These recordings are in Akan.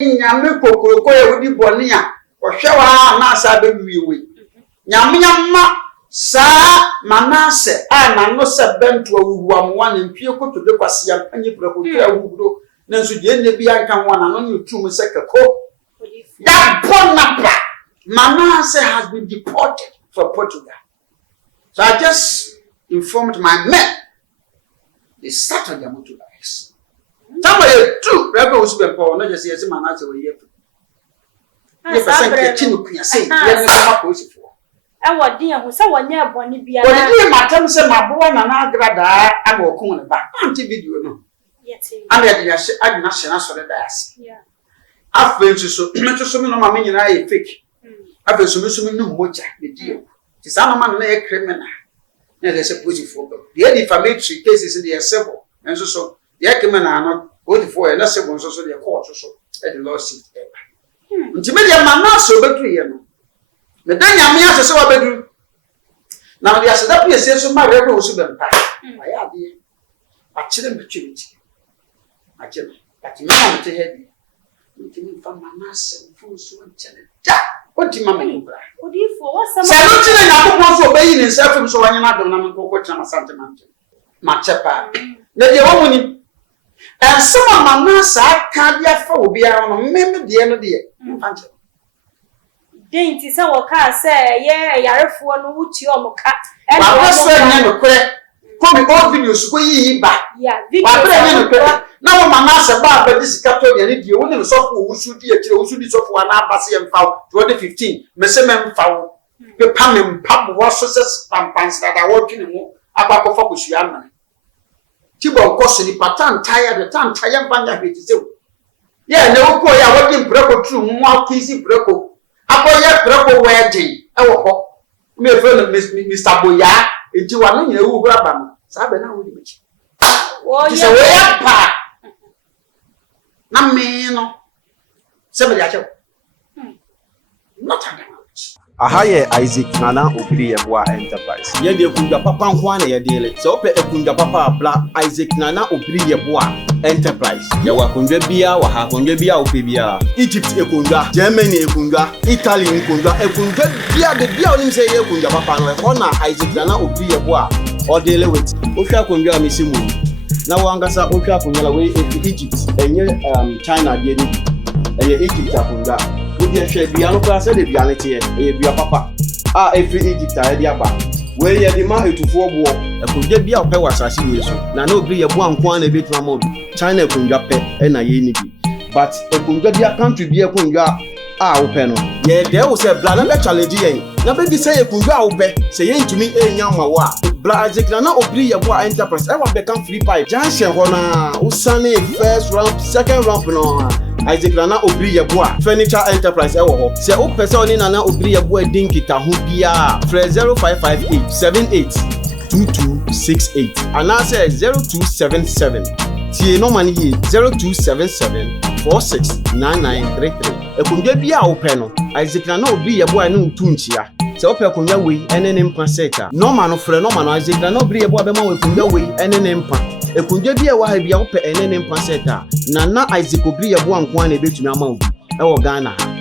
Nyame kokoroko e wudi boni a ohwewa na asa be wiwe nyame nyama sa Manasseh na no se bento awuwu amwa ne mpie koto de kwase ya anyi prekoto awuwu na nso de ne bia nka ho na no ntum se kako that bonapa Manasseh has been deported from Portugal. So I just informed my men. They sat on their motorbikes. Somebody true Rebel was been power, not just yes, Manasseh were here. If I said Chinu say, and what dear who saw 1 year bonny be a madam said my boy and I grada I will come back. Auntie video no. Yes, I mean, I national so that yeah. I've been so no mammy and I fake. I've been so no moja the deal. It's a man a criminal. There's a pussy for them. The defamatory cases in the several, and so the criminal are not voted for and that's one so the court or so at the lawsuit. Ultimately, Manasseh but you. The Danya Mias so bedroom. Now the Asapi says so my rebel was been packed. I have the actual maturity. I tell you, but you know to head. You can find Manasseh full soon. What do you mean? What do you for? What's some saluting and I want to obey himself from so I don't know what Santa Mountain. Machapa. Let your woman and some of Manasseh can't be a phobia on maybe the end of the year. Dainty so car say, yeah, you're for no to your mocha. And I was saying, come all videos way back. Yeah, video. Now Manasseh but this captain and you only so who should be who should be so for an abbasi and foul 2015. Messemen foul. The Pam Pam was success pampas that are working in Abaco Focus Yama. Tibo cost the pattern tired the time tired banda with his. Yeah, no boy, I working breako through more easy breako. Apoya breako wedding. Oh, me friend Mr. Boya into one year who grab him. Sabena with me. Oh, yeah. Na me no somebody acho not Ahaye Isaac Nana Obiri Yeboah Enterprise. Ye de kunda papa nko na ye de le. So pe ekunda papa bla Isaac Nana Obiri Yeboah Enterprise. Ye wa kunda bia wa ha kunda bia ope bia. Egypt ekunda, Germany ekunda, Italy ekunda, ekunda bia de bia onim say ye kunda papa no e ko na Isaac Nana Obiri Yeboah o de le wit. O hwa kunda mi simu. Na wangasa o hwa kunda we Egypt enye China de ni. Egypt akunda. We share bia no class de bia nete e bia papa every Egypt a dia ba we ye di ma etufo bo e ko de bia ope wasase we so na na Obiri Yeboah nko na betuma mo China ko ndwa pe e na ye ni bi but e ko ndwa bia country bia ko ndwa ope no ye de wo se bla na be challenge yen na be bi se ye ko ndwa ope se ye ntumi enya ma wa bla Isaac Nana Obiri Yeboah Enterprise e wa be kan free pie junction ho na usane first round second round no Isaac Nana Obiri Yeboah Furniture Enterprise ewo ho. Se o pese oni Nana Obiri Yeboah din kita ho bia. Fre 0558 78 2268. Ana se 0277. Tie no mani ye 0277 469933. Ekundwa bia o pe no. Isaac Nana Obiri Yeboah no ntunchia. Se o pe kunwa we enene mpa seta. No man no fre no man Isaac Nana Obiri Yeboah be ma we kunwa we enene mpa. Ekundwa bia wa ha bia o pe enene mpa seta. Nana Isaac Obiri Yeboah nko na ebetumi ama obi e wo Ghana ha.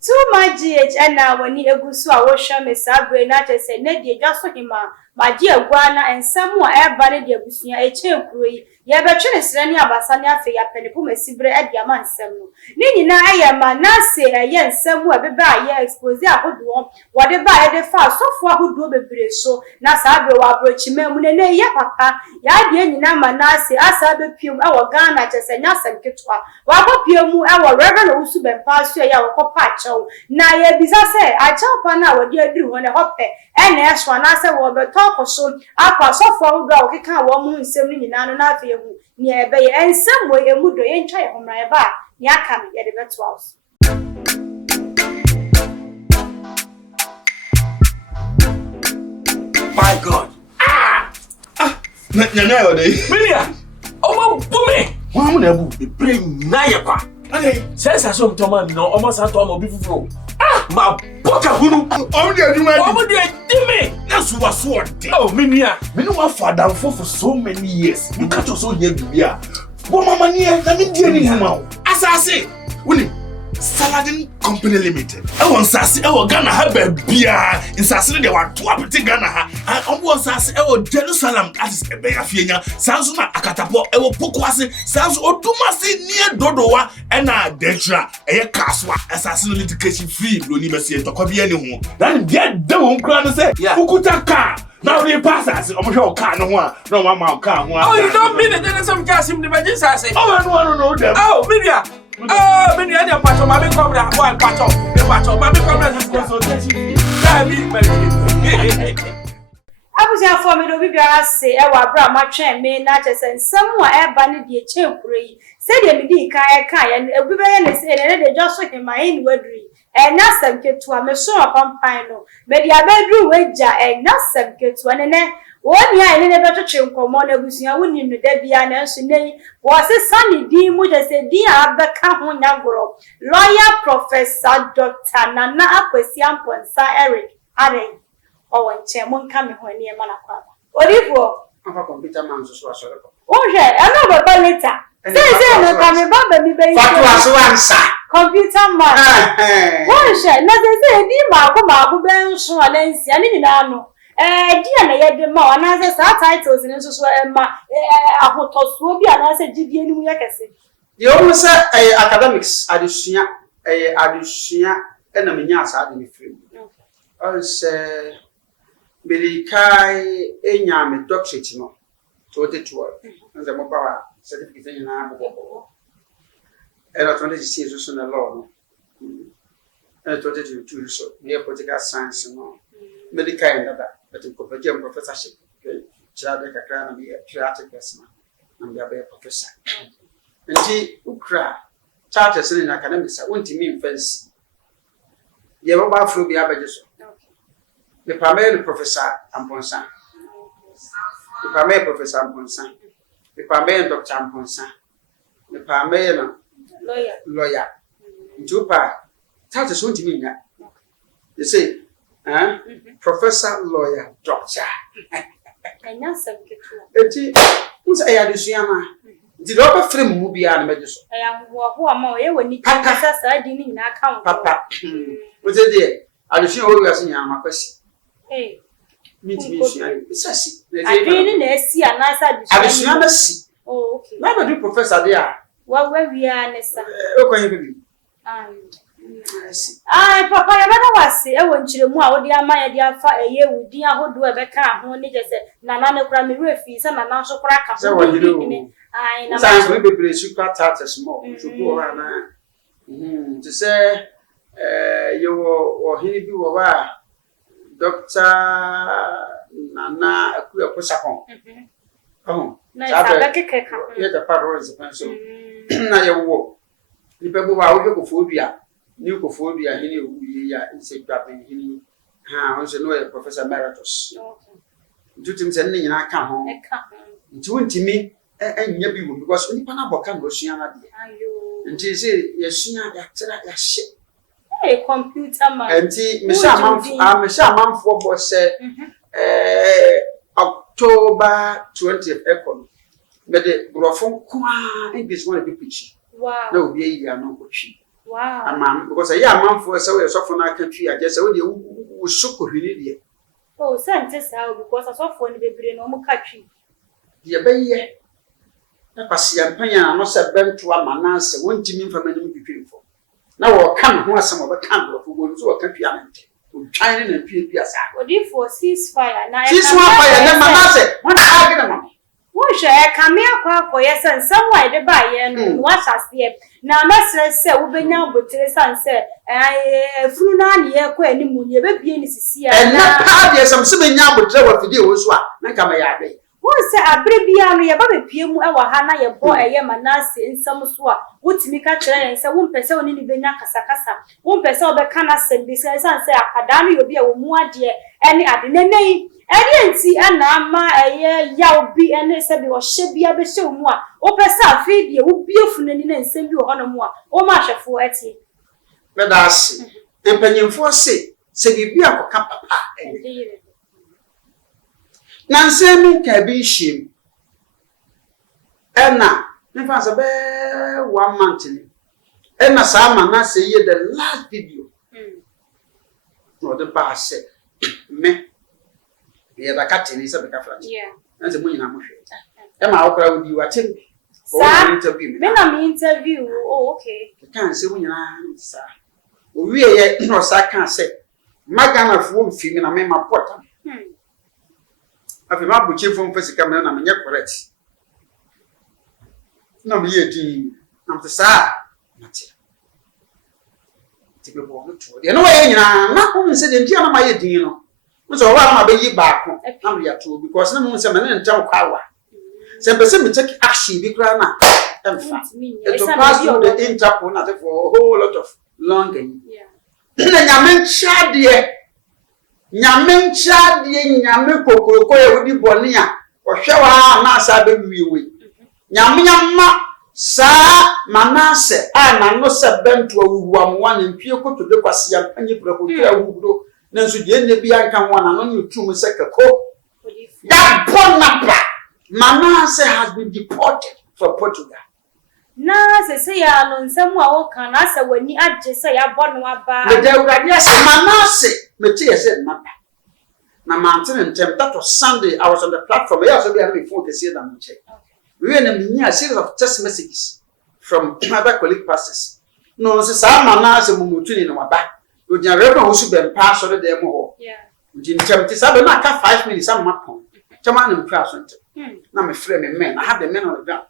Too much GH na wani egusu a wo hwa me sabre na tese na die dwaso hima maji agwana ensam a eba ne die egusu a eche kuro yi ye betwe ne sere ne abasa ne afi ya pene po mesibre ade ama nsam no ni nyina aye Manasseh aye nsam a beba aye expose ahodo wode ba ye de fa sofo ahodo bebre so na sabre wa abrochima mu ne ye papa ya de nyina Manasseh asa be piem e wo Ghana tese nya samketwa wa ba piem mu e wo Reverend Usu Bempa so ya wo kopa achew na ye bisa se achew pa na wo de aduru ho ne hope ene eswa na se wo be talk so akwa sofo ahodo a wo keka wo mu nsam ni nyina no na afi ni ebe ye ensam wo emudo ye ntwa ye homra ye ba ni aka me ye de beto house. My God. Nyanya yo dey. Million. Omo bumi. Wa mu na bu. The brain na ye pa. Okay. Sense aso mtoma no omo santo omo bi fufuro. Ma boka hunu. Omo dey adwuma. Omo dey dime. Na so was what? Oh, minia. Me no wan father for so many years. You catch us all here bibia. But mama near na me dey ni huma. Asase. Wuni Saladin Company Limited. I want sase e wo Ghana ha ba bia. Insase de wa to apete Ghana ha. And on sase e wo Jerusalem that is e be afienya. Sanso na akatapo e wo pokwase. Sanso odumase near dodowa e na dentra e ye kaswa. Asase no litigation free lo ni mesi entokwa bia ni ho. Dan dia de won kra no say ukuta car. Now the passes omo hwe o car no ho a. No one ma car ho a. Oh, you don't mean that some gas him the majin sase. Oh, no know them. Oh, minia. Oh, many other parts of my cobra, one part of the part of my cobra consultation. Abuja for me do bibia say e wa bra ma twen me na chese nsam wa e ba ne de chenkuro yi se de me di kan ya ebi be ye ne se ne de just so him my ni wadri e na sam ketu a me so pampan no me di abedru weja e na sam ketu ne woni ya ne be to chenkomo na busia woni no da bia na nso nei wo se sani di mu je se di abeka ho nyagoro lawyer professor Dr. Nana Akwesi Amponsa Eric Aren o wonche mon ka me ho ne ma na kwa orifo afa computer man so asore ko o je e no baba later say no ka me baba mi be fatu aso ansa computer man o je na say di ma ko be nso ala nsi ani ni na no dia na ye de ma ona say sa titles ni nso so ma ahotoso bi ana say gidie ni mu yakese ye o se academics adusua na menya asa de ni free o se Bilikai enyame doctorate no 2012 nze mo bawa certificate na bobo era 2016 so na law no 2022 so near political science no medical and that but in competition professorship chira de kakra na be theatrics na be a professor nti ukra charters in academics wontimi mfansi ye baba afro bi abaje so the primary professor Amponsa. The primary professor Amponsa. The primary doctor Amponsa. The primary lawyer. Jupa. That is what you mean. They say, professor, lawyer, doctor. I know some people. Who's a Yadusiana? Did you ever frame movie and medicine? I am who am I when you I didn't account. Papa. What's it there? I just know you are saying, I'm a question. Hey, me to see. I didn't see a nice addition. Oh, okay. Never do professor there. Well, where we are, Nessa. Okay, Papa, I never was say, I want you to move the Amaya, dear fire, a year with dear who do ever come, who need to say, Nana Grammy refuse and an also crack. So, what you do? I know we be super tarts small to go around to say, you or he be over. Dr. Nana Akwesapon. Oh, the power is a pencil. Now you walk. The people are phobia, nucophobia, he is a grabbing him. Also, know Professor Emeritus. Do things and I come home. Doing to me, and you because when you can go see another. And she said, yes, you're shit. Computer man. And I'm a man for boss October 20th. But the Grofon English want to be pitchy. Wow. No, be a year no pitchy. Wow. A man, because a young man for so from our country, I guess only who shook with you. Oh, scientists how because I saw for the brain no country. The bay. Passian Panya, not a bent to a Manasseh, won't you mean from any beautiful. Now, come who are some of the candle who go to a country who China and PPS. What if for ceasefire? Now, ceasefire, and then Manasseh, what are you going to what shall I come here for yes and somewhere the buy and what us here? Now, Master said, we be now, but the son said, I flew on here, quite any moon, you be in the sea. And now, there's some swimming now, but there were video as well. Now, come here. Once a brebiano, your baby Pimu, our Hana, your boy, a Manasseh in some swap. What me catch and say 1 person in the Benacasa, 1 person of the Canas and besides, and say, Acadami will be a more dear, any other name. I didn't see Anna, a year, yaw be and said, or should be a show more. O Pessa, feed you, beautiful and send you on a more. O Masha for Etty. Let us see. Empanyemfo se bibi akoka papa na nsemi ka bi hiem ena nefa se be 1 month ni ena sa Manasseh ye the last video no the ba se me ye da ka tini se be ka fra na se munyina mo hwe e ma akora wudi wa tem sa me na me interview oh okay kan se munyina sa owie ye no sa kan se magana fo mfimi na me mapota afi ma buchi fo mfasika me na me nye correct na me ye di na mte sa mate tibe bo muto de no ye nyina na ko nse de ntia na ma ye din no nso wa ma be yi baako na me ya to because na mo nse me na ntam kwawa se pese me take action bi kra na emfa it will pass through the Interpol na for a whole lot of long na nyame nchade nyame kokoroko ye wodi bone a ohwe wa na asa be wiwe nyame nyama sa Manasseh na no se bento awuwa amwa na mpie koto de kwase ya anyi preko twa awudo na nso de ne bia nka ho na no ne tum se kako that bonapa Manasseh has been deported from Portugal. Na se ya no nsemu a wo kan na se wani agye se ya bɔ no aba me da urade ase Manasseh me tie se napa na mountain ntem that was Sunday I was on the platform I also be on my phone to see them check we na me a series of text messages from other colleague pastors no se sa Manasseh mumutu ni no aba o dia reverend wo su be mpa so de dem ho nti ntem ti sa be na ka 5 minutes am mapon chama na mpa so ntem na me frɛ me men I have the men on the ground.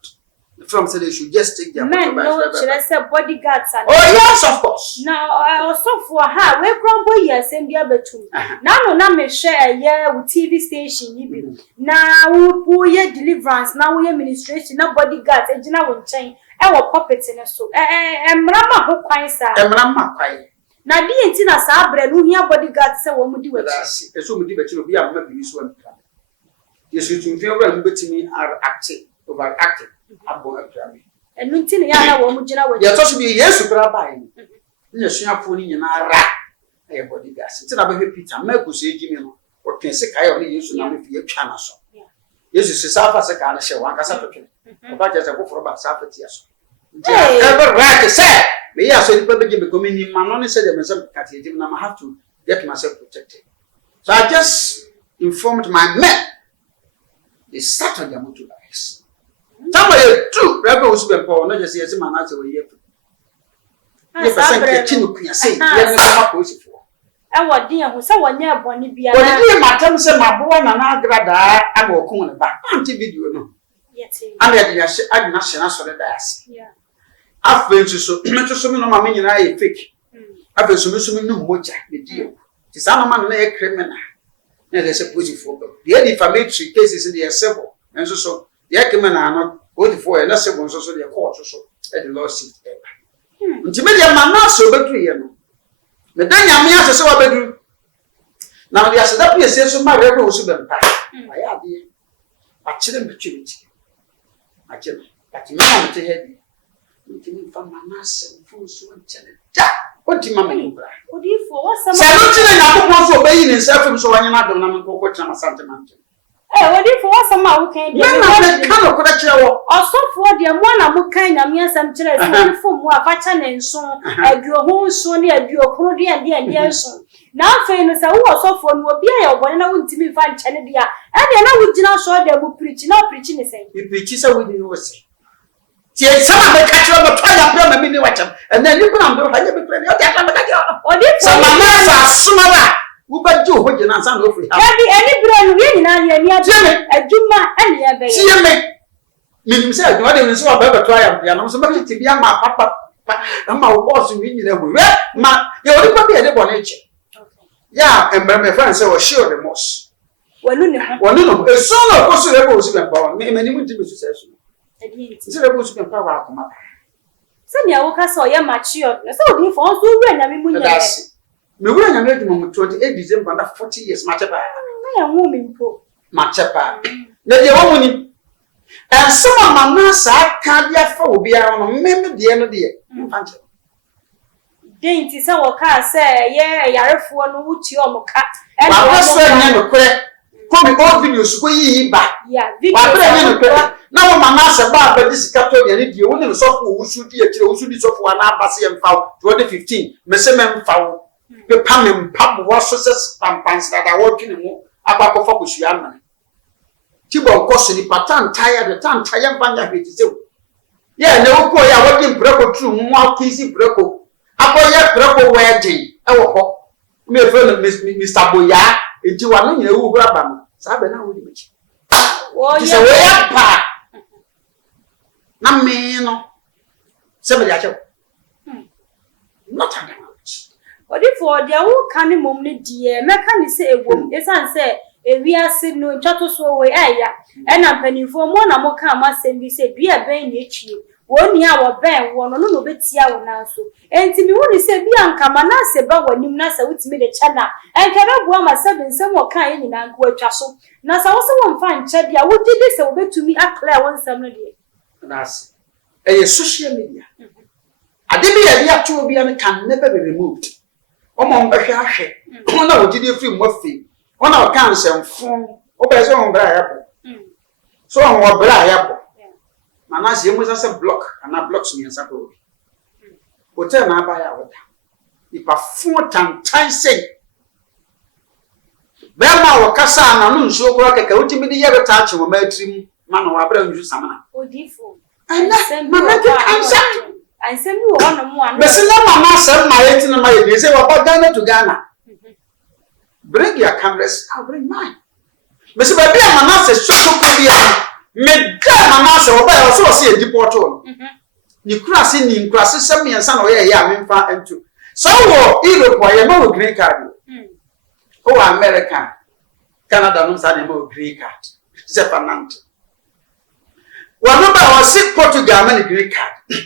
From say they should just take their men no chese bodyguards and oh yes of course now also for her we grumble yes and be abetu now no na me share yeah with TV station ni bi na wo ye deliverance na wo ye administration na bodyguards e gina wo nchen e wo puppet ne so emrama ho kwan sa emrama kwan na di enti na sa abre no hia bodyguards se wo mudi wachi eso mudi bachi obi a ma bi so ampa yesu tumfe obra mbetimi are acting overacting abo akrami enu ntini ya na wo mu gina wachi ye to so bi yesu kra bai ni suafo ni nyina ra e bodyguards tina be Peter maguso ejimi no o twense kai o ni yesu na me fi atwa na so yesu se safa se ka na hye wan kasa totwe o ba je se ko foro ba safa ti aso ever right say me ya so ni pa beje be komini ma no ne se de me se ka ti ejimi na I have to get myself protected so I just informed my men they sat on their motorbikes. Somebody true, Rebel was been poor, not just as Manasseh were here. Yes, I think Chinu can say, let me for. And what dear who saw 1 year bonny be a madam said my boy and I grada, I will come on back. Auntie video no. Yet, I'm not sure that's what it does. I've been to so many and I fake. I've been so many no mocha, the deal. It's a man, a criminal. There's a positive for them. The defamatory cases in the civil, and so the Ackman are not voted for, and that's one so the court also at the lawsuit. Ultimately, Manasseh but 3 years. The Danya so I bedroom. Now, the Asadapi says so my reverend was been back. I have the actually maturity. I tell you, but you know, to head me from Manasseh, full so and tell it. What do you mean? What do you for? What's Saluting and I for being in self from so I am not the number for what I'm Santa Mountain. Eh, what do you for? What's a man who can't get a correction or so for the one who kind of me some children from more pattern and so I do a whole so near your crody and dear son. Now, famous, I was off on will be a one I wouldn't be find Chanedia, and then I would not show them who preach, not preaching the same. You preach is a with you. Some of the catcher of a trial, I mean, watch them, and then you can do how you be playing. Or did some smaller who but you, what you not sound over. Any brand winning and near Jimmy, a Juma, and near Bay. See me. Meaning, said, what do you saw a trial? I know somebody to be a my papa, and my boss in the way. Ma, you're probably a little nature. Yeah, and my friends say, sure the most. Well, no, a son of course, there was even power. Many would be successful. Send your castle, your mature. So, if also when I mean, me when I made him 28 December, 40 years, Machapa. I am woman, Machapa. The woman and some of Manasseh can't be a phobia on a member the end of the year. den ti se wo ka se ye yarefo no wuti o mo ka wa so nya no kure ko mi old videos ko yi ba yeah video wa bre nya no kure na wo Manasseh ba di sika to de die wo ne so fo wusu di akire wusu di so fo na abase em fa 2015 me se me mfa wo pe pa me mpa wo so se pampans da wo twene mu akwa ko sua na ti bon ko so ni patan tire the tan tire banya hweti se ye ne wo ko ya wo di breko tru mu akisi breko akoye breko wedding e wo ko me fe no Mr. Boya enti wa no nyina wu bra ba no sa be na wo di mechi wo ye se we ya pa na me no se be ya che not under much odi for dia wo kan mom ne die meka ni se egwom esan se ewiase no ntwato so we aya ena mpanifo mo na mo ka ma sem bi se bia ben na etwie woni a wo ben wo no betia wo na so enti mi woni se bia nka Manasseh ba wanim na sa wutimi de chana enka be boa ma se bensem wo kan yi nyina nka atwa so na sa wo se wo mfa nche bia wo didi se wo betumi akla wo nsam no de Manasseh eye social media ade bi ya dia to bia me can never be removed omo mbehwe ahwe ona wo didi free mo afi ona o kan semfo o be so bra ya bo so on bra ya bo Manasseh emu say block and blocks me nsa ko hotel na aba ya woda ipa fun tantan say be ma wo kasa na no nso ko kaka utimi di yebe ta chi mo ma atrim ma no wa bra nju samana odifo ana mama ke kansa ansem wo no mo ano bese na Manasseh ma yeti na ma ye say wa ba Ghana to Ghana bring your cameras I'll bring mine bese ba bia Manasseh so ko bia me da Manasseh oba e so se deport on ni krase ni nkrase sem yensa na oye ya memfa ento so wo Europe wa ye ma wo green card o America Canada no sa na ma wo green card se panant wa no ba wo se Portugal ma ni green card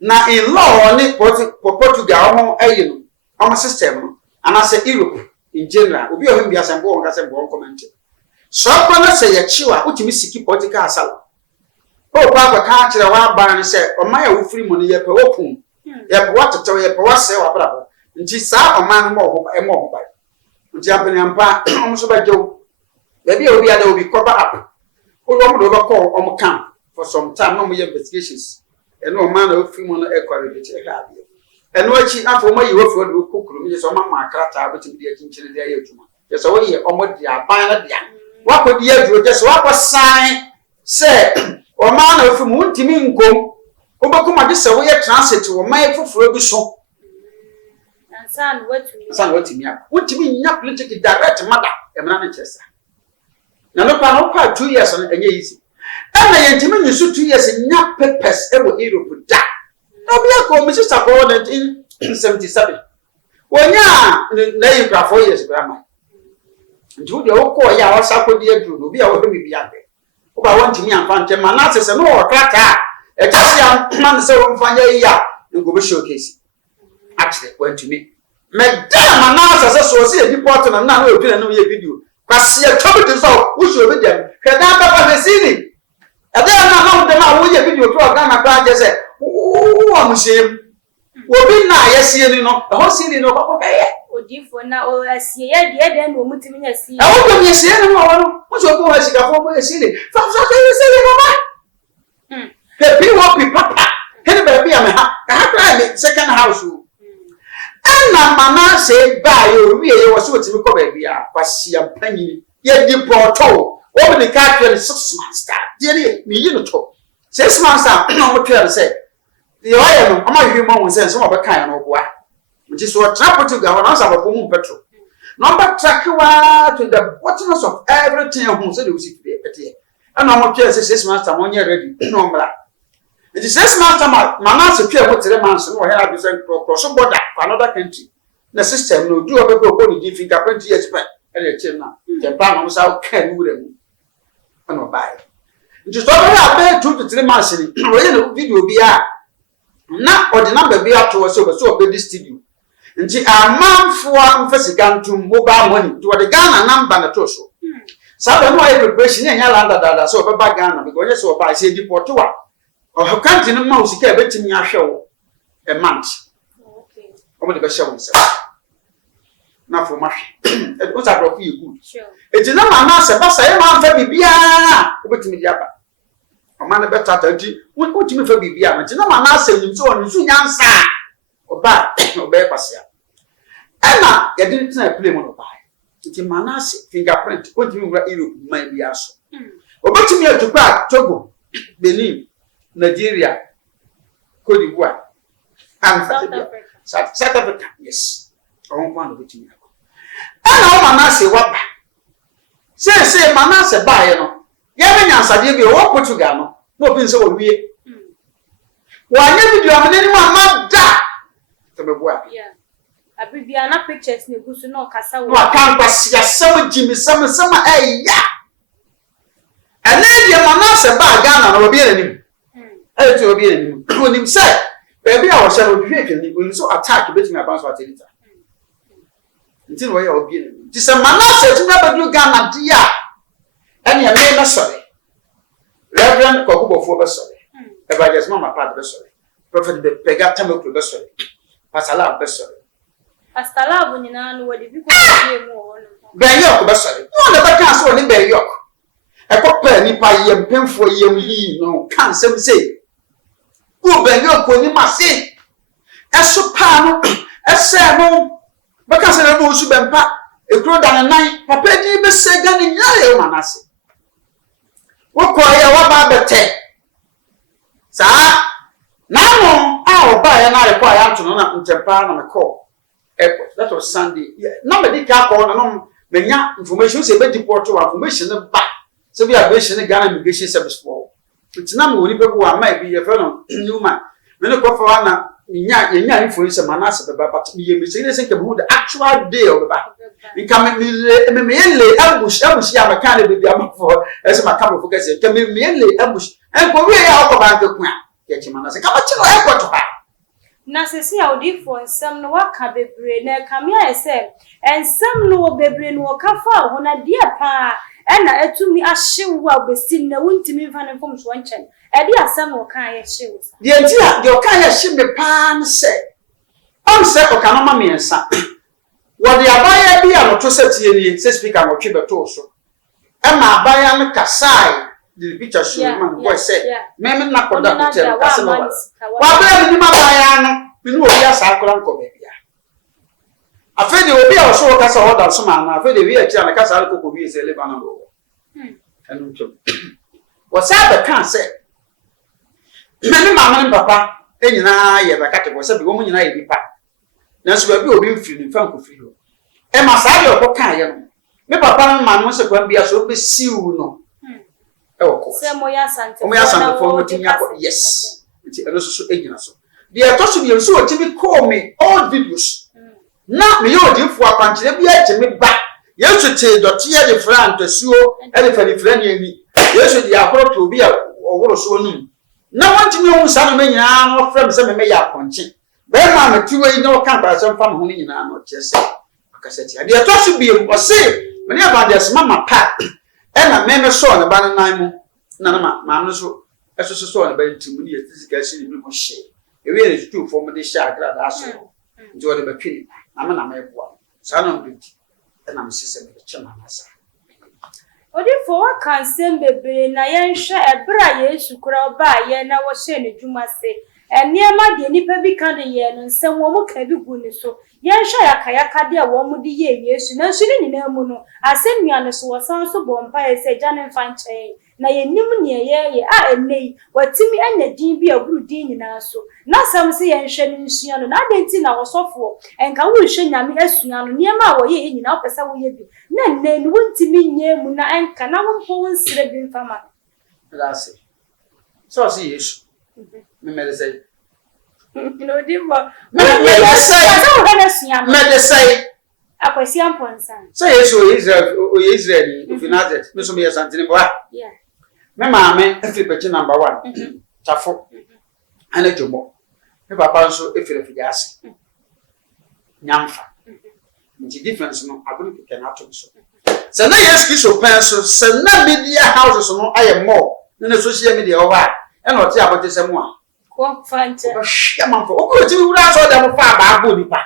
na in law ni Portugal ho ayi no am system no ana se Europe in general obi o him bia sembo on ka sembo on comment so kwa na se ye chiwa utimi siki political asala o pa ka kire wa ba ne se o ma ya wo free mo ne ye pe opun ye pe watetew ye pe wase wa brabo nti sa o ma no mo ho ba nti apene ampa o so ba jew be bia obi ada obi cover up o wo mo do ba call o mo can for some time no mo ye investigations eno o ma na o free mo no e kware de che ha bia eno achi afo mo yi wo fo do kokuru mi so ma ma krata abetimi de chinchire de ya etuma ye so wo ye o mo dia ban na dia wako di aduro je so wako sign say o ma na ofi mu ntimi nkom obekuma de se wo ye transit wo mai foforo bi so san watumi a wotimi nya political direct mother emna na chesa na no pa no pa 2 years on enye easy na ye ntimi nyisu 2 years nya papers e wo Europe da no bia ko mi sister ko 1977 wonya na yi pra 4 years grandma nti de wo ko ya wa sakodi aduru bi a wo hemi bi ade wo ba won timi amfa nche Manasseh se no wo krata e tasi am man se wo mfanya ya ngo be showcase actually went to me me da Manasseh se so se di port na na no opina no ye video kwase e tobi de so wo show be dem hwe da papa me sini e da na na wo de ma wo ye video pro ga na ba je se wo amushem wo bi na ye sie ni no e ho sie ni no ko be ye odifo na o asie ye de no mutimi nya sie e wo ko mi sie no wo mo so ko ha sika fo mo sie ni fa so ko ye sie ni mama ke bi wo pi papa he ni be bi am ha ka me second house na Manasseh ba yo wie ye wo so timi ko ba bia kwasi ampanyi ye di porto wo bi ka 6 months ta die ni mi yi no to 6 months ta no mo twa say ye wa ye no ama hwi mo won say so mo be kan no boa nti so tra Portugal na sa ba mu petro number track wa to the bottomness of everything who say they will see pete and no mo twa say 6 months ta mo nye ready no mra nti 6 months ta Manasseh twa mo 3 months no he have send cross border for another country na system no do obe ko ni di fingerprint years pa ele chem na te pa no sa kan wure mu ano bai nti so be abe 2 to 3 months ni we no video bi a na ordinary bi ato so be so be studio nti amanfo amfasika ntum mobile money to the Ghana number na to so sabe no ayi preparation nya landa dada so be ba Ghana because yes so ba say deport wa o country no ma usika e betimi ahwe wo a month omo de be hye won se na fo mahwe e ko sa bro fi good Sure. eti na Manasseh basa e ma fa bibia obetimi di aba oma ne beta tanti wotimi fa bibia eti na Manasseh nim so on su nyansa oba oba pasia ena ye di tena play mo no ba eti Manasseh fingerprint wotimi wura Europe man bia so obetimi atukwa Togo Benin Nigeria Cote d'Ivoire and South Africa yes on one obetimi ena Manasseh waba say Manasseh buy no ye be nyansade bi o Portugal no no bin se wo wie wa nya video amene ni ma da to be boa Yeah. Abibia na pictures ne gusu no kasa wo. no aka kwasia sem jimi sem ya ene dia Manasseh ba Ghana no obi enim e to obi enim onim say be a wo hye no hwe hwe ni onim so attack betimi abanso atelita nti no ye obi enim ti se Manasseh ti na bedu Ghana dia ene ya me na sore Reverend Kokubofo be sore Evangelist Mama Pat be sore Prophet be pega tamekro be sore Pasala be sore Pastor Love nyina no wodi bi ko die mu ho no. Ben yok be sore no na be kan so ni ben yok e ko pa ni pa yem pemfo yem yi no kan sem say ku ben yok ko ni mase e so pa no e se no be kan se no su ben pa e kro da nan papa di be se ga ni nya e Manasseh wo ko ya wa ba bete sa na no a o ba ya na re ko ya nto no na ntempa na me call airport that was Sunday na me di ka call na no me nya information say be deport to information ba so be aviation Ghana immigration service for it's na me woni pe bo ama bi ye fe no Newman me no ko fa na nya information Manasseh be ba but me me say ke who the actual day of ba we come me le ambush ya mechanic be am for as my camera focus ke me le ambush en ko we ya ko ba ke ku a ke chi Manasseh ka ba chi no airport ha Na sesi audifo nsam no waka bebre na kamia ese ensam no bebre no kafa ho na dia pa ena etumi ahyewu a obesi na wuntimi mfa ne fom so nchen e dia asam no kan ye hyewu sa die ntia de o kan ye hye me pa nse on se o kan ma miensa wo de abaya bi a no to setie ni se speaker mo twe beto so e ma abaya no kasai the picture show man boy say me na koda ko tell kase no wa ba ni ma abaya no me no obi asa akora nko be bia afa de obi a so kasa order so ma na afa de wi a kira na kasa alko ko bi se le bana do anu cho wa sa ba kan say me ni mama ni papa enyina ye ba kate bo se bi wo mu nyina ye bi pa na so ba bi obi mfiri ni fa nko firi ho e ma sa de okọ kan ye no me papa no ma no se kwa bia so be siu no se moya sante for yes it's also so enyina so the to so bi so o tibi call me all videos na me yo di fu akwankyere bia je me ba yesu te dot ye de front asuo e de fa di front ye ni yesu di akoro to bi a oworo so num na wanti me hu sa no me nyina no frem se me ya akwankye be ma me tiwe no kan ba se mfa me hu ni nyina no chese akaseti the to so bi o se me ne abades mama pa e na me so ne ba nan mu na ma no so eso so ne ba ntimu ni yesika shi ni mo hye e we re tu fo mo de sha akra da so nti o de ba twini na me boa sa no bi e na me sese me chema na sa Odifo waka nsem bebre na yenhwe ebra Yesu kura ba ye na wo hye ne dwuma se eniema de nipa bi kan de ye no nsem wo mu ka bi gu ne so yenhwe yakayaka de wo mu de ye Yesu na so ni na mu no asem nua ne so wosan so bompa ye se jane fanche na ye nim ne ye a enei watimi anya din bi aburu din nyina so na sam se yenhwe ne nsua no na adenti na wosofo enka wo hwe nyame asua no niema wo ye nyina opesa wo ye bi na nne no wuntimi nye mu na enka na wo mpo nsire bi mfama that's it so see Yesu me say no divo me say akwasi amponsa so Yesu Israel of Nazareth me so me santini boa yeah me maame efipechi number 1 tafo ana jomo me papa nso efirefija ase nyamfa nti difference no abunu keke na ato so se na Yesu Kristo pen so se na media houses no aye more na social media o wa e na oti abote se mu a Ko fanche. Ohia manfo. Oko ti wura so dem fa ba abo nipa.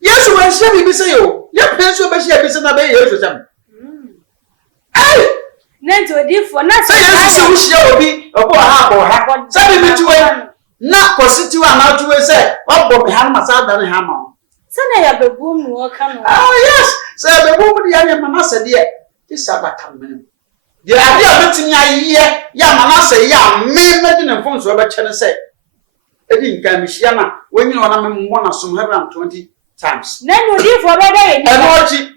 Yesu we hia bi say yo. Ye penso be hia bi say na be Yesu sam. Ai! Nento difo na Say Yesu say wo hia obi obo ha abo ha. Say bi tuwe. Na kwasiti wa na tuwe say obo me ha ma sa da ne ha ma. Sana ya bebum no oka no. Oh yes. Say bebum de ya Manasseh de. Ti sabata mene. De ade a betimi aye ya Manasseh ya me medi ne mfonso be che ne say. Edi nka mi hia na wonyina wana me mo na som 120 times. Na no difo be da ye ni. Enochi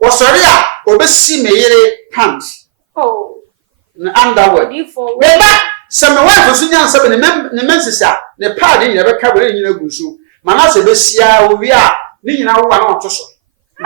wo sori a obesi meyere pants. Oh. Na underwear. Difo. Weba se me wife so nyan se be ne mensisa ne pad nyina be ka be nyina gusu. Manasseh be sia owi a ni nyina wo na otoso.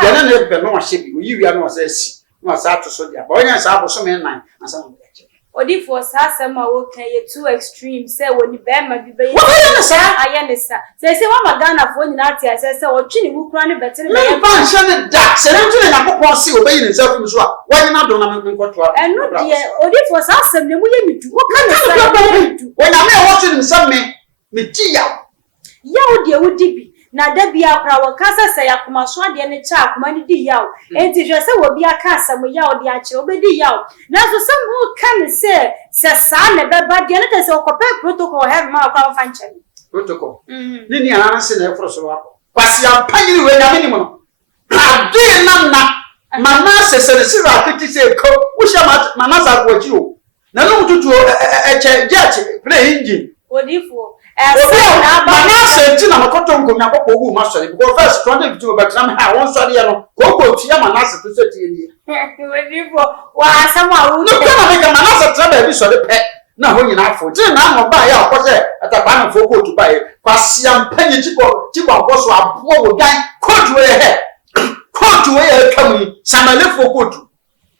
De na ne be no hye bi oyi wi a no sa si. No sa atoso dia. Ba onya sa aboso me nan asa no be che. Odifo sa sema wo kan ye too extreme say woni be ma bi be. Wo ye ne sa? Aye ne sa. Say wa magana fo nyina ati ase say wo twi ni wukura ne betere be. Me ban hye ne da. Se ne twi na yakopon si obeyi ne sa fum so a. Wo nyina do na me nkoto a. Eno de odifo sa sem ne mu ye midu. Wo kan ne sa midu. Wo na me wo twi ne sa me ti ya. Yawo de wudi bi. Na da bia kra wo kasa say akoma so ade ne cha akoma ne di yawo. Enti hwe say wo bia ka asam yawo de a che obedi yawo. Na so some who can say sa ne beba de ne te say okope protocol have ma kwa fanche. Protocol. Ni ana se na efro so wako. Kwasi ampanyiri we nyame ni mo no. Ade na Manasseh se ra titi se ko. Wo sha Manasseh ko chi o. Na no mututu eche jet play engine. Odifo Manasseh ti na makoto nkomya kokko hu masori because first 2015 but na ha won sori ye no kokko tia Manasseh to se tie ni. Odifo wa asama ru. No kana me Manasseh tra ba bi sori pe na ho nyina afo. Ti na no ba ya akose ataba na fo ko tu ba ye. Kwasi ampanyi chibo nkoso abo wo gan kotu we he. Kotu we he kamu samalefo kotu.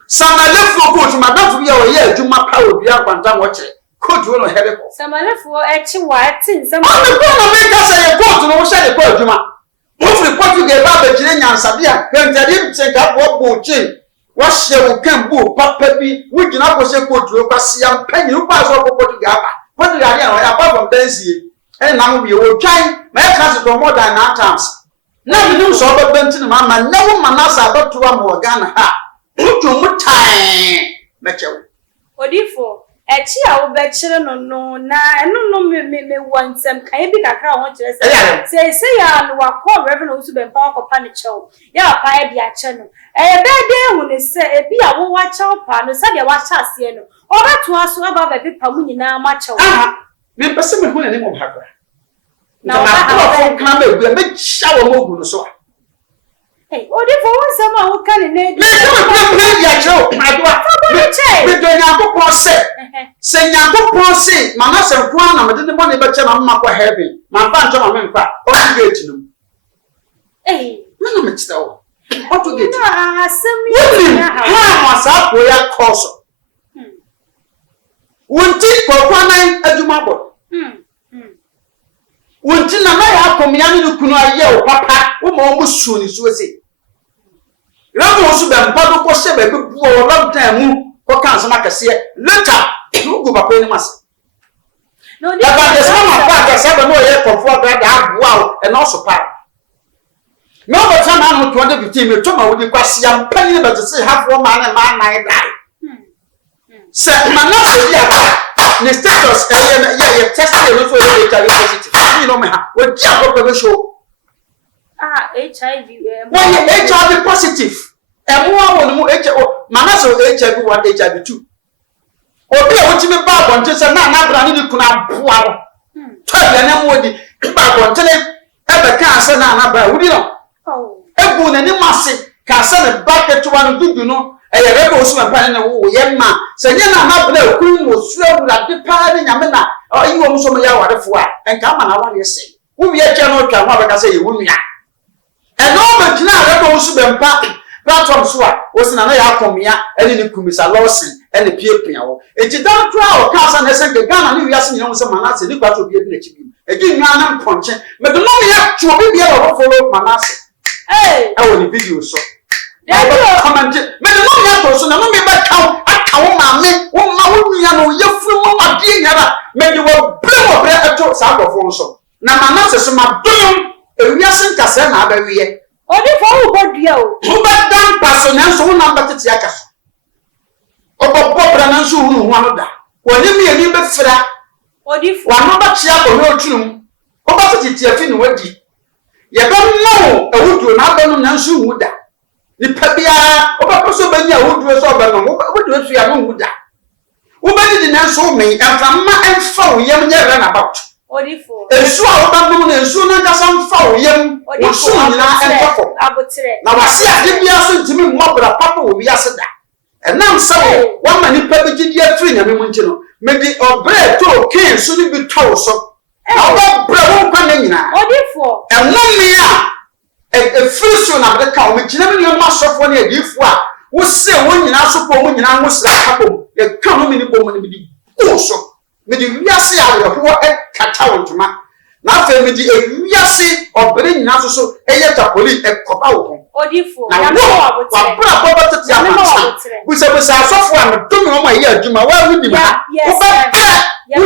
Samalefo kotu madam fu ya wo ye adwuma pa obi akwanta wo che. Kotu no hereko. Samalefo echi wa tin sama. On the corner make us say kotu no share the kotu ma. What report you get ba be kire nyansa bia. Pentadi say ka bo chin. Wa hye wo kan bu papa bi wo gina ko se kotu e kwase am panyi wo pa so kotu ga ba. Kotu ga dia ya pa from dansie. E na mo bi wo twan ma e ka se to more than 9 times. Na mi no so ba bentin ma ma na wo Manasseh abato am wo Ghana ha. Kotu mu tan mechewo. Odifo echi a wo be kire no na eno no me wansem kan bi kakra ho kire say ya no wakọ reverend osu be mpa akọpa ne chew ya pa e bia che no be de hu ne se e bi a wo wa chew pa no se de wa cha ase no obeto aso aba ba bi pa mu nyina ma chew me pese me hu ne mo hakra na wa kan be gu me cha wo mo gu no so hey Odifo wansem a wo kan ne me me ya chew adwa me do Nyankopon se Nyankopon se Manasseh kwa na me de mo ne be che na mma kwa heaven ma fa ncho ma me mpa o gate no me na me tita o to gate asem ya ha wasa ko ya koso wonti ko kwanan aduma bo wonti na na ya komia ne kunu aye o papa wo ma o musu ni so se rabu so be mpa do ko se be bu o lockdown mu ko kan so makase later no go papa ni mas no ya ba de sama pa ka se be no ye comfort brother abuwa e no so pa no but sama no 2015 me to ma wo di kwase am pani be se half one man na die se Manasseh ya ne status ye test no so ye HIV positive you know me ha wo di akọ be show HIV when HIV positive emu awon mu Manasseh HIV 1 HIV 2 obi e wotimi ba bonte se na bra ni kuna boa ro tabia na mo di ba bonte ne e be kan se na bra wudi no egu na ni mase ka se ne bucket one dudu no e ye rebe osu mpa ne wo ye ma se nye na bra okuru mo su awura de pa ne nyame na yi wo so mo ya warefo a enka ma na wale se wo wie che no twa ho abeka se ye wunua e no be kina rebe osu be mpa platform so a osina na ya akomia ene ni kumisa lawson ene piepia wo enti dan twa o kasa na se Ghana ni wiase nyina wo se Manasseh ni kwato bia bi na chibi edi nwa na mponche me do no ya twa bi bia wo follow Manasseh e wo ni video so comment me do no ya to so na no me ba kawo aka wo ma me wo ma wo nua no ye furu mo ma die nyara me de wo bre sagofo nso na Manasseh so madom ewiase nkase na abawie odi fo wo bodua o wo badan paso na nso wo namba tete akaso obobobra na nso hunu ho anoda woni me ani befira odi fo wa no ba chia ko no tunum wo ba tete afi no wadi ye ba no awudu na abanu na nso hu da nipa bia wo ba so banya awudu so ba no wo do asu ya no hu da wo ba di na nso me amfama emfa wo yam nya run about odi fo ensu a wo ba no na ensu na gasa mfa wo yam wo su nyina enfafo abotre na wase ade bia so ntimi mmobra papa wo bia se da enam sawo wa ma nipa bi gidi afiri nyame mu nti no me di obre to ken so ni bi tawo so na wo bra wo kwa na nyina odi fo enam me a free so na be ka wo me gina me no asofo na edifo a wo se wo nyina so po wo nyina wo sra kabom e ka no me ni bom ni bi di ko so me di wiase a wo ho kata wo ntoma na afa me di ewiase obre nyina so eye tapoli e koba wo ho odi fo na wo wa bra baba tete amata busa asofo a me to me o ma ye adwuma wa wudi ma wo ba wo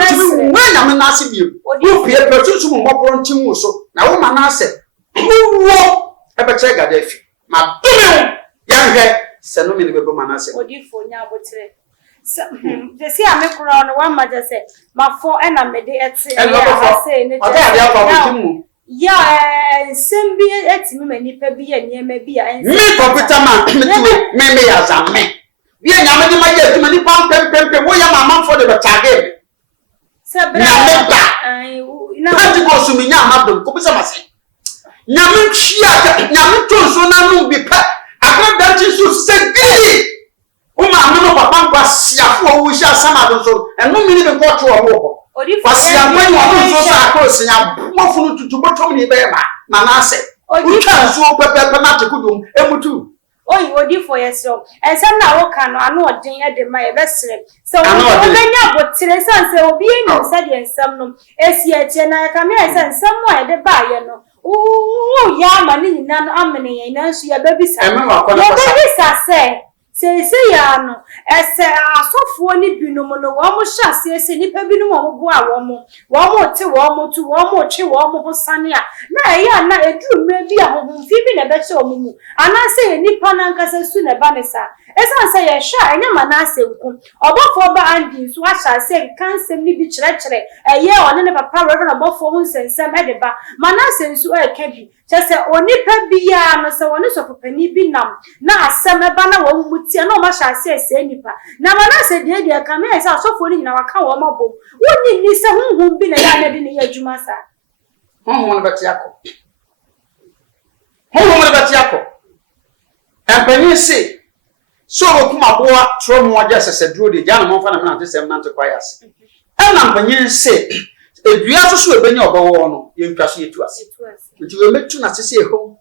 we na me na ase bi wo pie petutu mo mobro ntimu so na wo Manasseh wo e be che gada afi ma domi ya hwe se no me ne bebo Manasseh odi fo nya abotre de si ame kura no wa ma je se ma fo e na me de ete ya se ne o ta ya fa mo ya sembi etimi manipa bi ya niema bi ya mi computer man me ya zamme bi ya nyame de ma ya etimi ni pam pem wo ya mama for the betage sebra na Pentecost mi nya amadom ko bisa mase nyame hia nyame tonso na no bi pa akra danchi so segiri o ma no papa kwa siafo wo hia samado so eno mi ni be ko to wo Wasi amani wanu so sa ko sinya mofunu tutu botom ni be ma Manasseh uta so pepe na tekudum emutu oyi odi for yeso ensem na wo ka no anu odin e de ma e besere so wo benya botre sanse obi eni se de ensem no esi eche na ka me ensem mo e de ba ye no ya ma ni nyina no amene ye na nsu ya babisa se ya no ese asofo ni binom no wo mo hyase ese nipa binom wo bo a wo mo te wo mo tu wo mo twe wo mo hosane a na ya na eduru mra bi a ho fi bi na be che wo mu ana se ye nipa na nkasa su na ba ne sa esa se ye hwa enya Manasseh nku obofo ba andi su ahyase kansem ni bi kire eye one ne papa reverend obofo hu nsensem e de ba Manasseh nsu e ka bi chese onipa biya no se woni so popani bi nam na asem ba na wo mutie na o ma hyase ese nipa na Manasseh de ka me esa sofo ni nyina waka wo mabom woni ni se hunhum bi na ya na de ne ya dwuma sa hunhum na batiako empani se so okuma boa tromo aja sese duro de jana mo fa na me na tesem na ntekwayas na empani se edua so ebenya obawo no ye ntwa so yetu ase nti we metu na sese eho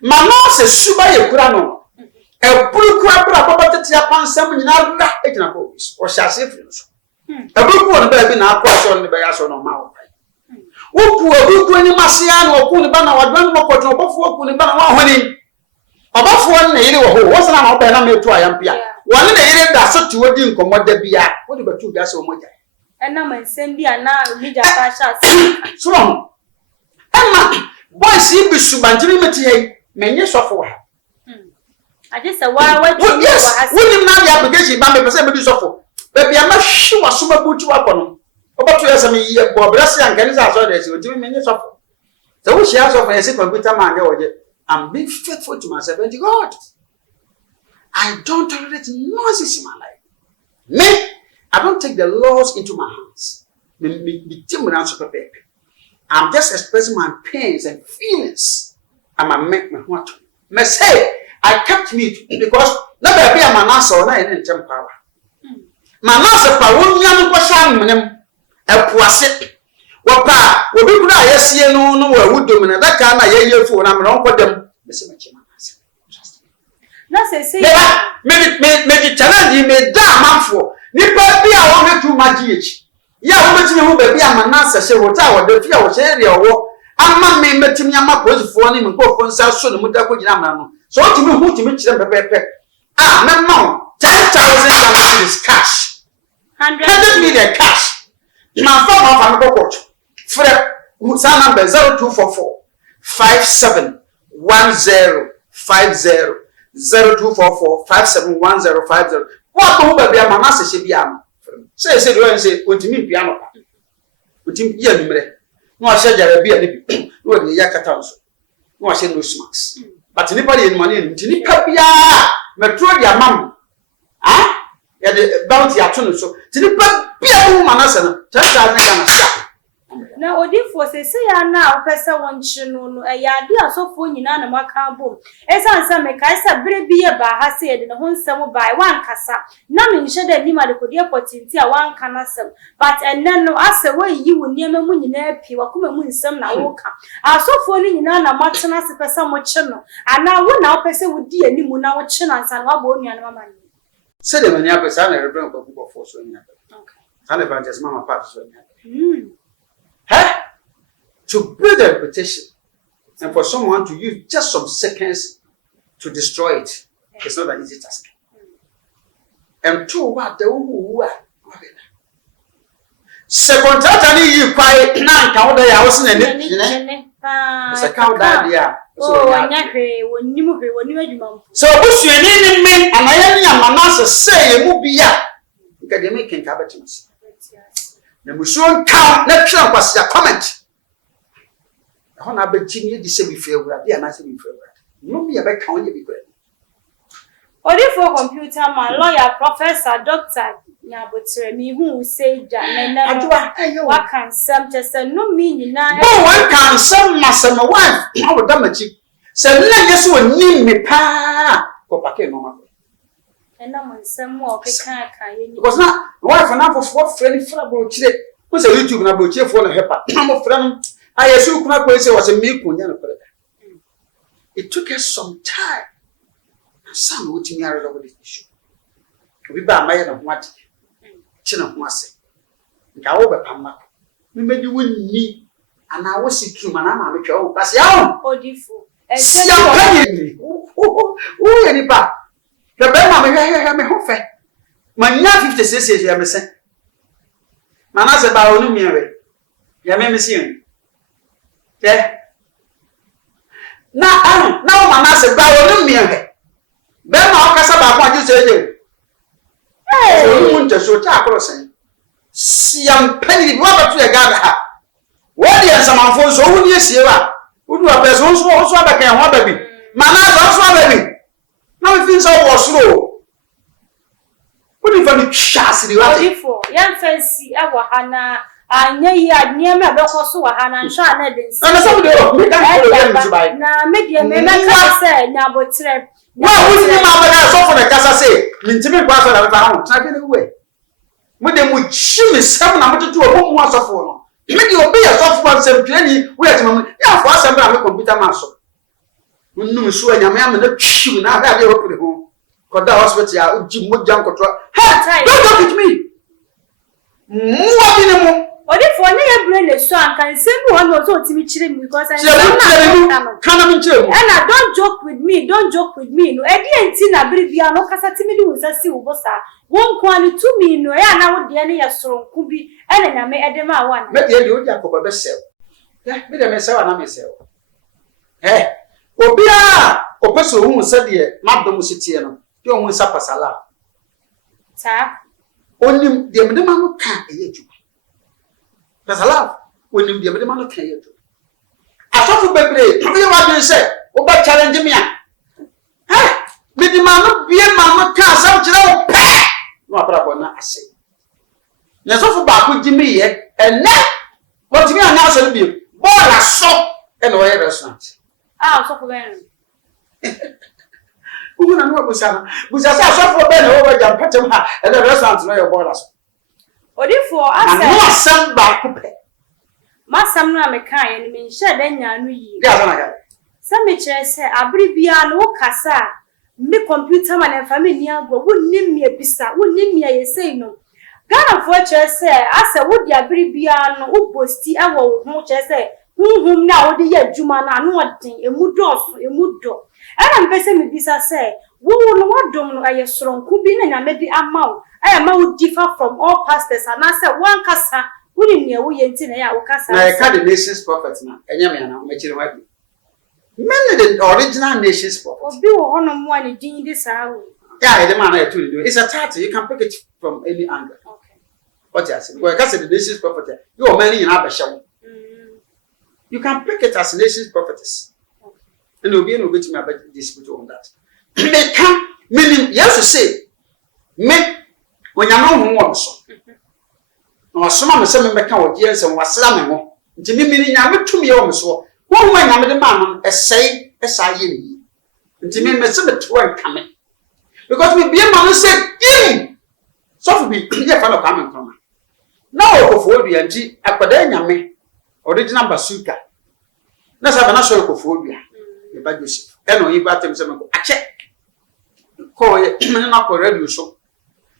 Manasseh suba ye kura no eburu kura baba tete apansam nyina ra ejina ko o hyase firi so eburu ko no ba bi na akwa so no ba ya so no ma wo eburu ni masia no oku ni ba na wadwan mo kwoto obofo oku ni ba na wa honi obofo na yire wo ho wo sana na oba na metu ayampia woni na yire da so ti wodi nkomoda bia wo de batu ga so mo ja ena mansem bi ana leader fa sha so Emma boys yi bisu banjiri meti hey menye sofo wa aje se wa ti wa hasi woni na the application ba me pese me bi sofo baby am hwi wa so mabuti wa kono obato ya same ye bo brase ankani sa so de se odi menye sofo so wo share sofo yesi computer man de oje I'm being faithful to myself and to God. I don't tolerate nonsense in my life. Me, I don't take the laws into my hands. I'm just expressing my pains and feelings. And I make my heart. Me say, I kept mute because never be a Manasseh or not in power. Manasseh power, young person, a poise. Wapa, we be good. I see no, we would dominate that kind of year for I'm wrong for them. Na say me challenge me da manfo nipa bia wo hetu magic ya wo betimi hu ba bia Manasseh she hotel wo de fia wo she area wo ama me metimi ama posifo ni me nkofo nsa so ne muda ko gina mra no so otimi hu timi kire pepepe me ma 10,000 cash 100 million cash ma fa me kokot Fred, who's our number 0244 571050 0244 571050. What over be a Manasseh should be am. Say, what you mean piano? What you mean? No, I said there be a little. No, the Yakatans. No, I said no smacks. But anybody in money in Tinicapia, Metrodia mam. Ah? Yeah, the bounty at so. Tinipia Manasseh, 10,000. Na odifo se ya na opese wonche no ya de asofo nyina na maka bom esansa me kaisa bere biye ba ha se de ho nsem bai wan kasa na me nhye da ni ma de kodie potinti a wan kana sem but enne no ase wayi wo niema mu nyina api wakoma mu nsem na wo ka asofo ni nyina na matena se pese mo che no ana wo na opese wo di ani mu na wo che na nsa na wo nua na mama ni se de mania pese na rebel ko ko for so nya okay ana ba just mama part so nya to build a reputation and for someone to use just some seconds to destroy it, it's not an easy task. And two, what the who are second time you quiet now count the house in it. It's a count idea. So what's your name men and I am Manasseh say a movie because they make cabbages. The Mushroom count next year was your comment. I be Jimmy the same favorite, the answer be favorite. No me about count you be great. Odi for computer man, lawyer, professor, doctor, Nyabotre, me who say that what can some just no meaning now. No one can some master my wife. I would damage it. Say, let us will need me pa. Go back in no. And no one some more can because not wife and for 4 friendly trouble today. Who's a YouTube and about you for a helper? I'm a friend. I assume Knappy was a milk when it took us some time. Some would me out of this issue. We buy my of what Chin of Manasseh. However, Pama, we made you win me, and I was sick to Manama, which oh, that's young. Oh, defu. Oh, any part. The Bema may have me my 56 years, you say. Manasseh by only me. You may miss him. Yeah. Now Manasseh by only me. Bema Casaba, what you say? Hey, you want to show Chacosen. See, I'm penny what to a gather. What is some for so who is here? Who do a person also have a can want baby? Manasseh also baby. Now it feels all was slow. What if I chassis for young fancy our Hannah? I know you had near me about so Hannah and Shana. And some now, media may say, now, but trap. Well, who's the mother so for the Casa say? Intimate person of town, taking away. With them with shimmy 7 to a home once of one. Maybe you'll be a soft one, some plenty. Wait a moment. Yeah, for some computer master. We knew so and your man and the chew now have you open the home. Because that hospital, Jim would jump control. Hey, don't look at me. What minimum? Or if one brain is so I can send one or so to me chilling because I don't joke with me, don't joke with me. No, I didn't see a brivia, no Casatimidi was a silver. One quantity to me, no, and I would the any strong could be, and I may add them one. Maybe you Jacob a best sell. Yeah, be the myself and I myself. Eh, Obia, or person who said, Madam Musitiano, you almost supper salad. Sir, only the minimum can't eat you. There's a laugh when you give the man of care. I thought for baby, what do you say? About challenging me? Hey, did the man be a mamma cast out your pay? No, but I say. There's also back with Jimmy, and now what to me announced you. Boy, I saw an oil restaurant. Ah, so for them. Who know was I saw for Ben over your Petima and the restaurant know your borders. Or therefore, I some back. Massam na me kind and mean shed then ya no ye. Some say, Abribia no cassa. Me computer man and family wouldn't name me a pista, wouldn't name me a say no. Ghana for say, I said, would ya Abribia no boasty our much say, whom now the year Jumana no thing, a mood door. And I'm basing me this, I say, who will what dom I strong could be and I made the amount. I am out differ from all pastors and I said, one cassa, wouldn't ne wo yenti na ya wo kasa na ka the nation's prophet na enye me na me chire wa bi men the original nation's prophet obi wo hono mo ani din de saa wo yeah the man na to do it's a title you can pick it from any angle okay what you say well ka say the nation's prophet you o man nyina ba hye you can pick it as nation's prophetess and obi no bet me about dispute on that me can meaning yes to say me when you know who so no asoma me se me meka wo je ensem wasra me ho nti me mini nya metumi ye wo so wo ho nya me de ma no esai esa ye ni nti me se me to an kame because me be man say in so for be ye fa no kame kama na o ko fo dua nti akwada nya me original basuka na sa bana so ko fo dua e ba Joseph e no yi ba tem se me ko ache ko ye me na ko radio so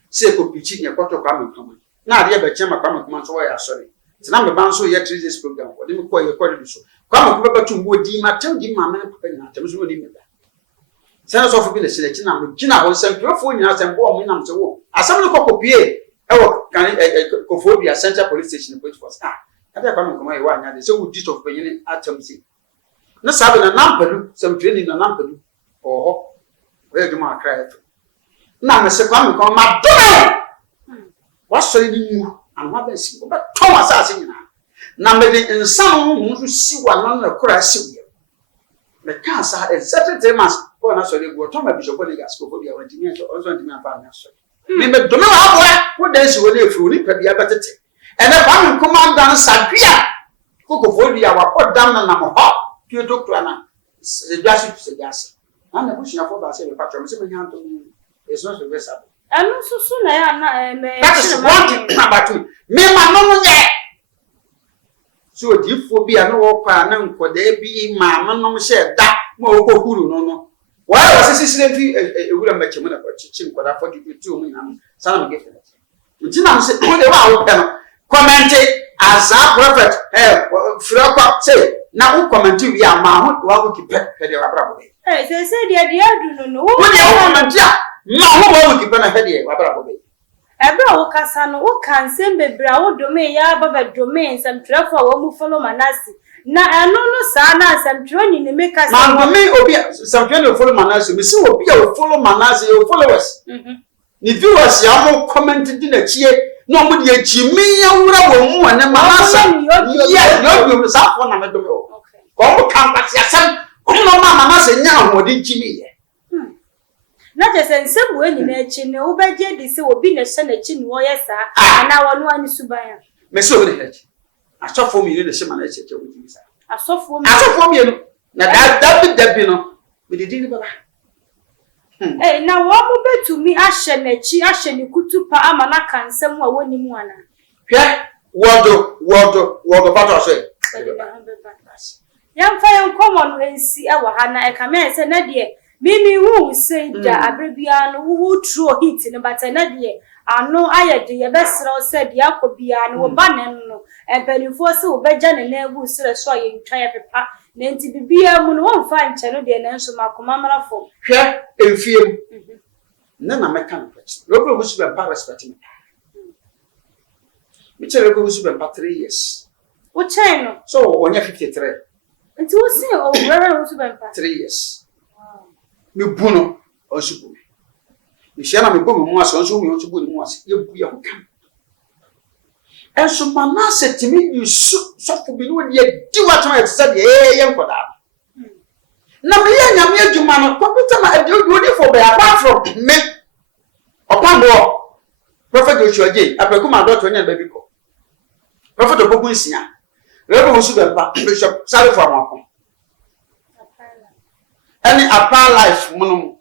se ko pichi nya ko to kame kama na ade be chema kwa mekuma so ya sorry tina me ban so ye 3 days program o de me ko ye ko de so kwa mekuma ba tumbo di ma tem di ma me papa nyina tem so di me da se na so fo bi le sele china me gina ho sem profo nyina sem bo mo nam se wo asem no kokopie e wo kan kofobia Central Police Station police force ade kwa mekuma ye wa nya de se wo di to penyini atem si na sabe na nampadu sem training na nampadu oho we de ma akra eto na me se kwa mekuma ma do wasori ni mu anwa ba si ba to asase nyina na me de nsam hu so si wa no na kura si wo me ka sa exactly 3 months ko na so de go to ma bishop ni gas ko bia wa timi so onso timi afa na so me me do me wa aboa wo dan si wo na efuru ni pa bia betete ene ba me commandant sadria ko ko fo bia wa ko dam na mo ha pio doctor na se jasi na na bushina fo ba se be patro me se me nyanto it's not reversible. anu susu na ya na me That is one thing about me. Me ma no ye. So di fo bi anu wo kwa na nkoda bi ma ma no she da ma wo ko huru no. Why was sisi fi ewura ma chemu na ko chichi nkoda for di tu mu na sana me gefe. Nti na se ko de wa wo pe no. Comment as a prophet frako say na wo comment wi ama ho wa wo ki pe de wa bra bo. Se dia adu no. Wo de comment ya ma ho wa wo ki pe na he de wa bra bo. Ebra wo kasa no wo kan sem bebra wo domain ya baba domain sem trafo wo mu follow Manasseh na eno no sa na sem troni ne make us ma domain obi sem troni follow Manasseh me see obi a follow Manasseh your followers ni viewers ya mo comment di na chie no mo de achimi ya wura wo mu ane Manasseh ya yo sa fo na me domain o ko mo kan pa sia sem ko no ma Manasseh nya ho de chimi ye na jese nsemu enyi na echi ne wo beje di se obi na hye na echi ne wo yesa ana wono ani suban me so obi na echi asofo mi ne hye ma na echi echi wo di sa asofo mi no na dabi no me de di ni baba na wo mo betumi ahye na echi ahye ni kutupa ama na kansem a woni mu ana hwe wodo pato so yam fa yan komo no ensi e wo ha na e ka me se na de Mimi who say that Abrabian who true hit in but another. I know I had the best said Yacobian or Banano and Penny Force or Bejan and Nebu Sir so you try a paper. Nanti be a moon won't find channel the answer my command for. Here in film. None of my countries. Local was been paraspecting. Which I was been 3 years. What channel? So when you're 53. And to say, oh, where was been 3 years. Me buno osubu me hia me bo me mu aso so me osubu ni mu ase ye bu ye ho kan enso Manasseh timi you so for bi no de di wato e tse de ye nkoda na me ye nyame adwuma no computer na ade odi for be apart from me opambo prophet Joshua J apreku ma dot onya ba bi ko prophet obogun sia rebo musu be pa bishop sare for amako any apart life monum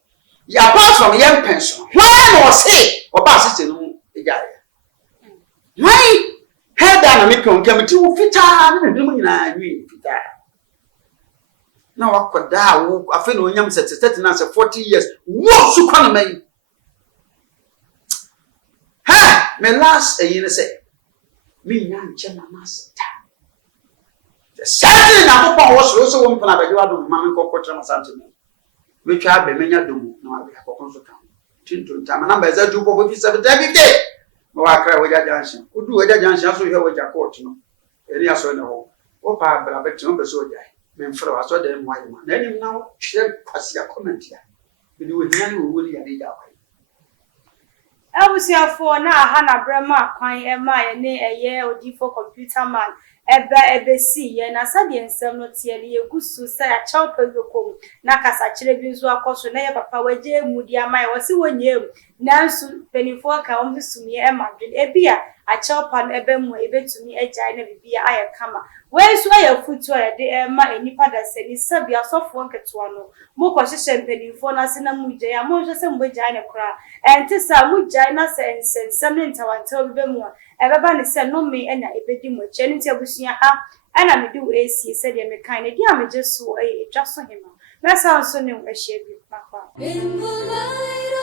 ya apart from young pension why no say oba assist no ejare why head down na make on committee wo fita na me nyina nwi fita na wakoda wo afi na onyam 30 na 40 years wo su kwana mai ha me last a year say me nyan chema masita Saturday na papa wo so wo mpana ba jiwa do ma me kokotra masante me we twa be menya do mu na wa be akokon so kan tinto ntama na ba za du ko 57 50 no akra waja junction udu waja junction so hwe waja court no eri aso ne ho wo pa bra betu be so jai me mfra aso de mo ayima na enim na hwe kwase comment ya bi wo hia ne wo wori ya de ja kwai Abusiafo na aha na brema kwan ema ye ne eye odifo computer man ebesi ye na sade nsem no tie ne yegusu sa ya chawpegokom na kasa kire bi nso akoso na ye papa waje emudi ama ye wose wonyem nansu penifo ka om sumie emadwen ebia achawpa no ebemu ebetumi agya na bibia aye kama wensu aye futu aye de ema enipa da seni sabia sofo nketoa no mo ko hyehyɛ penifo na se na mugya ya mo hye se mbogya ne kora enti sa mugya na se ensensem ne ntawantaw bibemu ebeba ne se no me ena ebedi mo kye nti abusua ha ana me di AC se de me kan ne di amegye so etwa so hema na sa nso ne nhwehye bi makwa in the light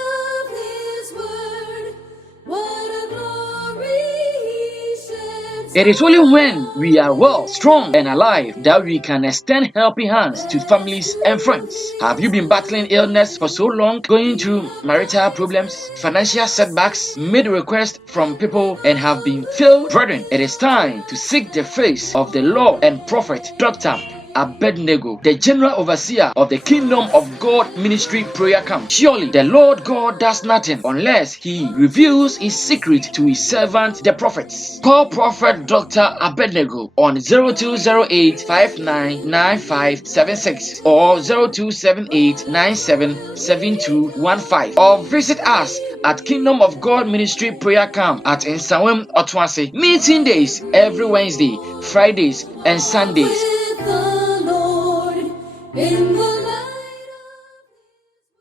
of his word what a glory he sheds. It is only when we are well, strong, and alive that we can extend helping hands to families and friends. Have you been battling illness for so long, going through marital problems, financial setbacks, made requests from people, and have been filled burdened? It is time to seek the face of the Lord and Prophet Dr. Abednego, the general overseer of the Kingdom of God Ministry Prayer Camp. Surely the Lord God does nothing unless he reveals his secret to his servant the prophets. Call Prophet Dr. Abednego on 0208 599576 or 0278 977215 or visit us at Kingdom of God Ministry Prayer Camp at Nsawam Otwase. Meeting days every Wednesday, Fridays, and Sundays. With the Lord in the